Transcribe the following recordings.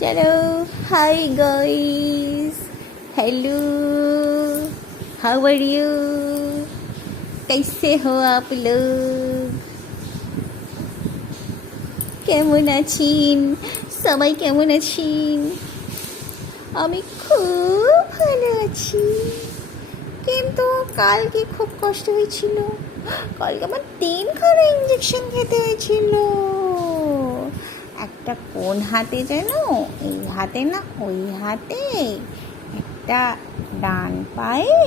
चलो hi guys, hello, how are you, कैसे हो आप लोग, কেমন আছেন সবাই, কেমন আছেন? আমি খুব ভালো আছি, কিন্তু কালকে খুব কষ্ট হয়েছিল। কালকে আমার 3খানা ইঞ্জেকশন খেতে হয়েছিল। একটা কোন হাতে যেন, এই হাতে না ওই হাতে, একটা ডান পায়ে,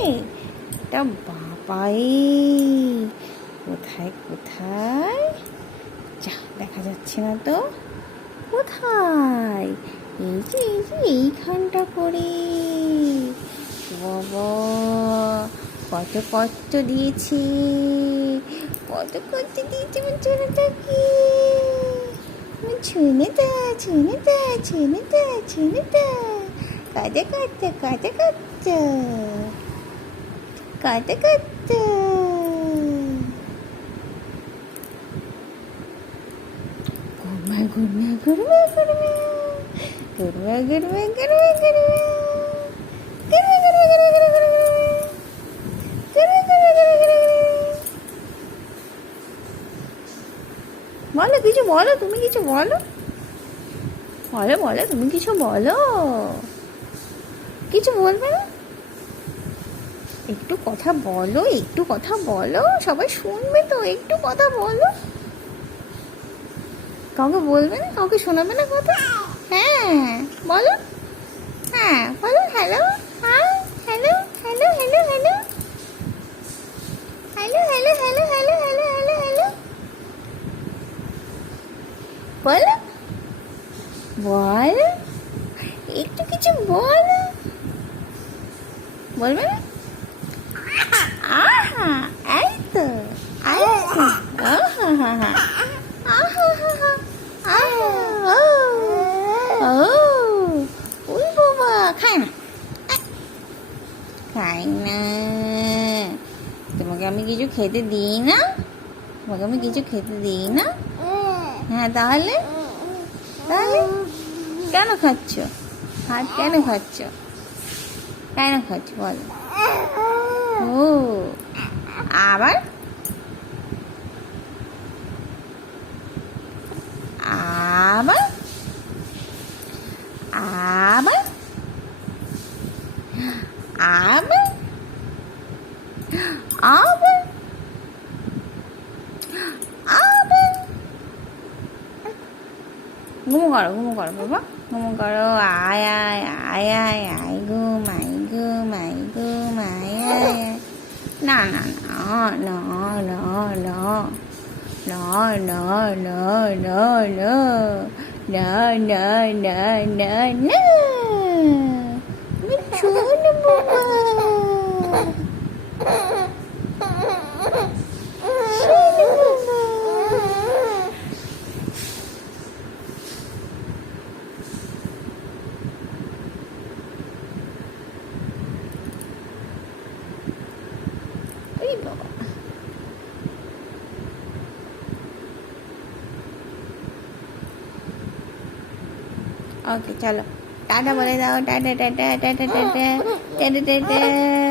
একটা বাঁ পায়ে। কোথায় কোথায় যা দেখা যাচ্ছে না তো, কোথায়? এই যে এইখানটা করে। বাবা কত কষ্ট দিয়েছি, কত কষ্ট দিয়েছি আমার ছোটটাকে। ছুনেটা ছুনেটা ছুনেটা ছুনেটা, কাঁদে কাঁদতে কাঁদে কাঁদতে কাঁদে কাঁদতে। গুরমা গুরমা গুরমা গুরমা গুরমা গুরমা গুরমা গুরমা বলো কিছু, বলো তুমি কিছু বলো, বলো বলো তুমি কিছু বলো। কিছু বলবে না? একটু কথা বলো, একটু কথা বলো, সবাই শুনবে তো, একটু কথা বলো। কাউকে বলবে না, কাউকে শোনাবে না কথা? হ্যাঁ বলো, হ্যাঁ বলো, hello hi, hello hello hello hello hello hello hello hello hello hello hello বলো, বল একটু কিছু বল। বলবে না? আহা এই তো, এই তো, আহা হা হা, আহা হা হা, আহা ও ও, ওই বাবা খায় না, খাই না। তোমাকে আমি কিছু খেতে দিই না, তোমাকে আমি কিছু খেতে দিই না। হ্যাঁ তাহলে, তাহলে কেন খাচ্ছ? হাত কেন খাচ্ছ? কেন খাচ্ছ বলো? ও আবার আবার আবার আবার আবার আবার ঘুমো করো, ঘুমো করো বাবা, ঘুমো করো। আয় আয় আয় আয় আয় ঘুম, আয় ঘুম, আয় ঘুম, আয় আয়। না না না না না না না না না না না না না না না, শোনো বাবা, শোনো বাবা। ওই বাবা, ওকে চলো টাটা বলে দাও, tata tata tata tata tata tata.